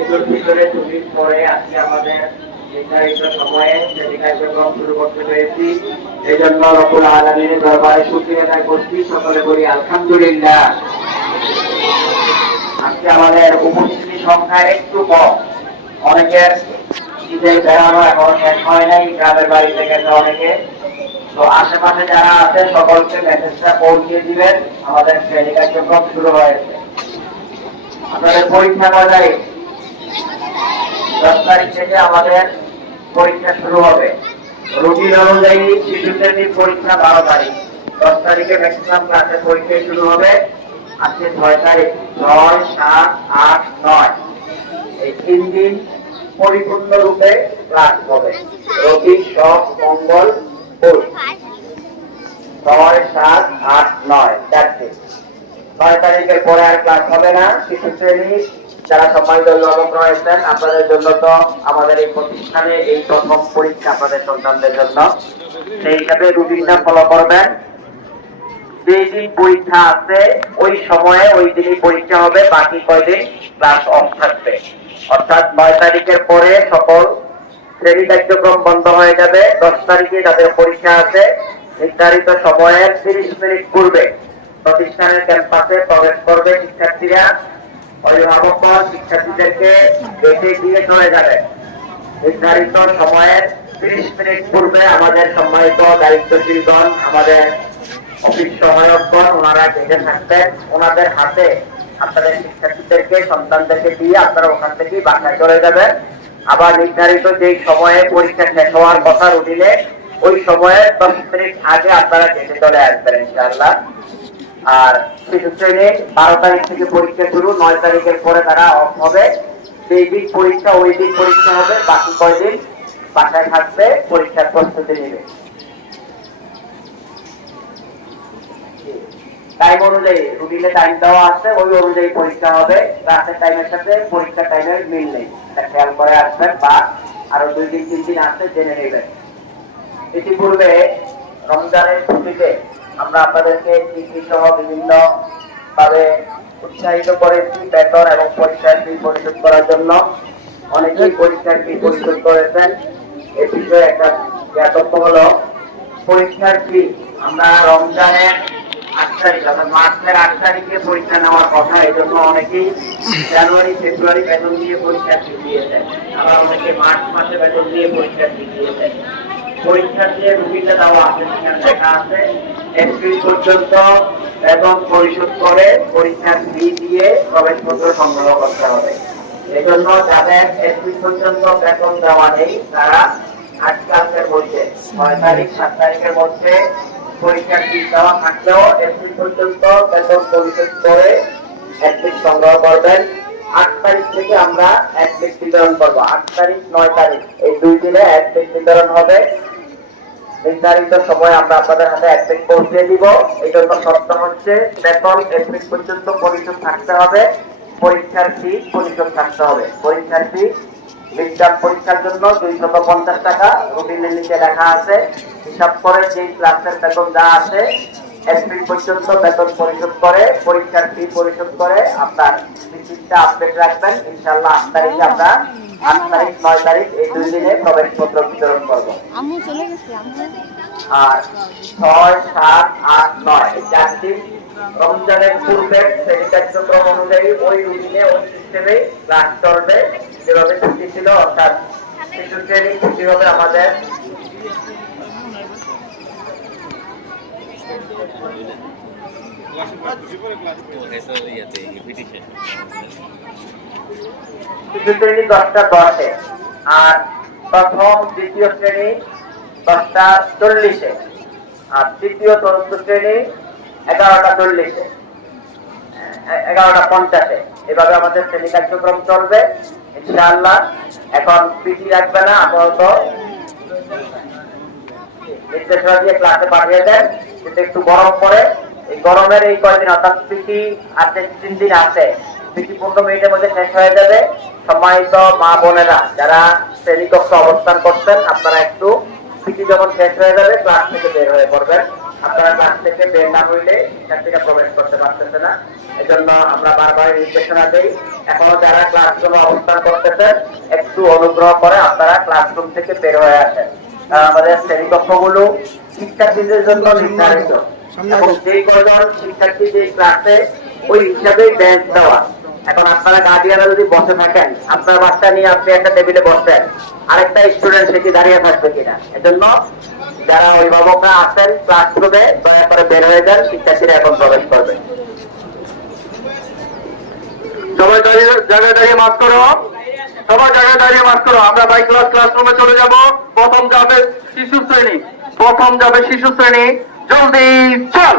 ঈদুল ফিতরের ছুটির পরে আজকে আমাদের নির্ধারিত সময়ে সেটি কার্যক্রম শুরু করতে পেরেছি। এই জন্য রকুল আলমীর দরবারে আদায় করছি সকলে বলি, আলহামদুলিল্লাহ। আজকে আমাদের উপস্থিতি সংখ্যা একটু কম। অনেকের ঈদের বেড়ানো এখনও শেষ হয় নাই, গ্রামের বাড়ি থেকে অনেকে। তো আশেপাশে যারা আছে, সকলকে মেসেজটা পৌঁছে দিবেন। আমাদের শ্রেণি কার্যক্রম শুরু হয়েছে। আপনাদের পরীক্ষা কয় তারিখ দশ তারিখ থেকে আমাদের পরীক্ষা শুরু হবে। রুটিন অনুযায়ী শিশু শ্রেণির পরীক্ষা বারো তারিখ। দশ তারিখে ম্যাক্সিমাম ক্লাসের পরীক্ষা শুরু হবে। আজকে ছয় তারিখ, ছয়, সাত, আট, নয়। এই তিন দিন পরিপূর্ণ রূপে ক্লাস হবে। রবি সব মঙ্গল, বুধ। ছয়, সাত, আট, নয়। চারটে নয় তারিখের পরে আর ক্লাস হবে না। শিশু শ্রেণি যারা সম্মানিত অভিভাবক রয়েছেন, আপনাদের জন্য তো আমাদের এই প্রতিষ্ঠানে এই প্রথম পরীক্ষা আপনাদের সন্তানদের জন্য। সেই হিসাবে রুটিনটা ফলো করবেন। যেই দিন পরীক্ষা আছে, ওই সময়ে ওই দিনই পরীক্ষা হবে, বাকি কয়দিন ক্লাস অফ থাকবে। অর্থাৎ নয় তারিখের পরে সকল শ্রেণি কার্যক্রম বন্ধ হয়ে যাবে। দশ তারিখে যাদের পরীক্ষা আছে, নির্ধারিত সময়ের তিরিশ মিনিট পূর্বে প্রতিষ্ঠানের ক্যাম্পাসে প্রবেশ করবে শিক্ষার্থীরা। শিক্ষার্থীদেরকে দিয়ে চলে নির্ধারিত সময়ের মিনিট পূর্বে আমাদের সম্মানিত দায়িত্বশীলগণ, আমাদের অফিস সহায়কগণ, ওনারা থাকবেন। ওনাদের হাতে আপনাদের শিক্ষার্থীদেরকে, সন্তানদেরকে দিয়ে আপনারা ওখান থেকেই বাসায় চলে যাবেন। আবার নির্ধারিত যে সময়ে পরীক্ষা শেষ হওয়ার কথা রুটিনে, ওই সময়ে দশ মিনিট আগে আপনারা গেটে চলে আসবেন, ইনশাআল্লাহ। আর শিশু শ্রেণি বারো তারিখ থেকে পরীক্ষা শুরু, নয় তারিখের পরে তারা অফ হবে। সেই দিন পরীক্ষা, ওই দিন পরীক্ষা হবে, বাকি কয়দিন বাসায় থাকবে, পরীক্ষার প্রস্তুতি নেবে। টাইম অনুযায়ী রুটিনে টাইম দেওয়া আছে, ওই অনুযায়ী পরীক্ষা হবে। ক্লাসের টাইমের সাথে পরীক্ষার টাইমের মিল নেই। খেয়াল করে আসবেন, বা আরও দুই দিন, তিন দিন আসতে জেনে নেবেন। ইতিপূর্বে রমজানের ছুটিতে আমরা আপনাদেরকে চিঠি সহ বিভিন্ন ভাবে উৎসাহিত করেছি বেতন এবং পরীক্ষার ফি পরিশোধ করার জন্য। অনেকেই পরীক্ষার ফি পরিশোধ করেছেন। এ বিষয়ে একটা জ্ঞাতব্য হলো পরীক্ষার ফি আমরা রমজানের আট তারিখ অর্থাৎ মার্চের আট তারিখে পরীক্ষা নেওয়ার কথা এই জন্য অনেকেই জানুয়ারি ফেব্রুয়ারি বেতন দিয়ে পরীক্ষার ফি দিয়েছেন। আবার অনেকে মার্চ মাসে বেতন দিয়ে পরীক্ষার ফি দিয়েছেন। পরীক্ষা দিয়ে রুগীতে দেওয়া আছে, সেখানে লেখা আছে, এপ্রিল পর্যন্ত বেতন পরিশোধ করে পরীক্ষার ফি দিয়ে প্রবেশপত্র সংগ্রহ করতে হবে। এজন্য যাদের এপ্রিল পর্যন্ত বেতন দেওয়া নেই, তারা আজকালকের মধ্যে, ছয় তারিখ, সাত তারিখের মধ্যে পরীক্ষার ফি দেওয়া থাকলেও এপ্রিল পর্যন্ত বেতন পরিশোধ করে অ্যাডমিট সংগ্রহ করবেন। আট তারিখ থেকে আমরা অ্যাডমিট বিতরণ করব। আট তারিখ, নয় তারিখ, এই দুই দিনে অ্যাডমিট বিতরণ হবে। নির্ধারিত সময় আমরা আপনাদের হাতে অ্যাডমিট পৌঁছে দিব। এই জন্য শর্ত হচ্ছে বেতন এপ্রিল পর্যন্ত পরিশোধ থাকতে হবে। পরীক্ষার ফি পরিশোধ থাকতে হবে। পরীক্ষার ফি বিজ্ঞান পরীক্ষার জন্য দুইশত পঞ্চাশ টাকা। রুটিনের নিচে লেখা আছে, হিসাব করে যে ক্লাসের বেতন যা আছে এপ্রিল পর্যন্ত বেতন পরিশোধ করে পরীক্ষার ফি পরিশোধ করে আপনার রিসিপ্টটা আপডেট রাখবেন। ইনশাল্লাহ আট তারিখে আমরা আট তারিখ নয় তারিখ এই দুই দিনে প্রবেশপত্র বিতরণ করব। আম্মু চলে গেছে আম্মু আর ছয় সাত আট নয় এই চারটি রমজানের পূর্বে শ্রেণি কার্যক্রম অনুযায়ী ওই রুটিনে ওই সিস্টেমে ক্লাস চলবে। যেভাবে ছুটি ছিল অর্থাৎ শিশু শ্রেণি ছুটি হবে আমাদের। আর প্রথম দ্বিতীয় শ্রেণি দশটা চল্লিশে আর তৃতীয় চতুর্থ শ্রেণি এগারোটা চল্লিশে এগারোটা পঞ্চাশে। এভাবে আমাদের শ্রেণি কার্যক্রম চলবে, ইনশাআল্লাহ। এখন পিটি রাখবে না, আপাতত। নির্দেশনা দিয়ে ক্লাসে পাঠিয়ে দেন। কিন্তু একটু গরম পড়ে এই গরমের এই কয়দিন অর্থাৎ পিটি আর তিন দিন আছে পিটি পনেরো মিনিটের মধ্যে শেষ হয়ে যাবে। সম্মানিত মা বোনেরা, যারা শ্রেণীকক্ষে অবস্থান করছেন, আপনারা একটু যখন শেষ হয়ে যাবে, ক্লাস থেকে বের হয়ে পড়বেন। আপনারা ক্লাস থেকে বের না হইলে শিক্ষার্থীরা প্রবেশ করতে পারতেছে না। এজন্য আমরা বারবার নির্দেশনা দেই। এখনও যারা ক্লাসরুমে অবস্থান করতেছেন, একটু অনুগ্রহ করে আপনারা ক্লাসরুম থেকে বের হয়ে আসেন। আমাদের শ্রেণীকক্ষগুলো শিক্ষার্থীদের জন্য নির্ধারিত। এবং যেই কয়জন শিক্ষার্থী যে ক্লাসে ওই হিসাবেই বেঞ্চ দেওয়া। এখন আপনারা গার্ডিয়ানরা যদি বসে থাকেন আপনার বাচ্চা নিয়ে আপনি একটা টেবিলে বসছেন আরেকটা স্টুডেন্ট সেটি দাঁড়িয়ে থাকবে কিনা? এজন্য যারা অভিভাবকরা আছেন ক্লাসরুমে দয়া করে বের হয়ে যান শিক্ষার্থীরা এখন প্রবেশ করবে। সবাই দাঁড়িয়ে জায়গায় দাঁড়িয়ে মাস্ক করো সবাই জায়গায় দাঁড়িয়ে মাস্ক করো আমরা বাই ক্লাস ক্লাসরুমে চলে যাব। প্রথম যাবে শিশু শ্রেণি প্রথম যাবে শিশু শ্রেণি। জলদি, চল।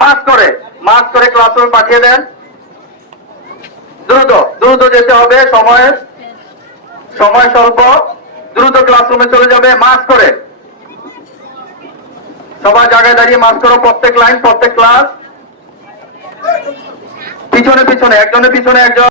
মাস্ক করে মাস্ক করে ক্লাসরুমে পাঠিয়ে দেন। দ্রুত দ্রুত যেতে হবে, সময়। সময় স্বল্প। দ্রুত ক্লাসরুমে চলে যাবে মাস্ক করে। সবাই জায়গায় দাঁড়িয়ে মাস্ক করো, প্রত্যেক লাইন প্রত্যেক ক্লাস পিছনে পিছনে একজনের পিছনে, একজন।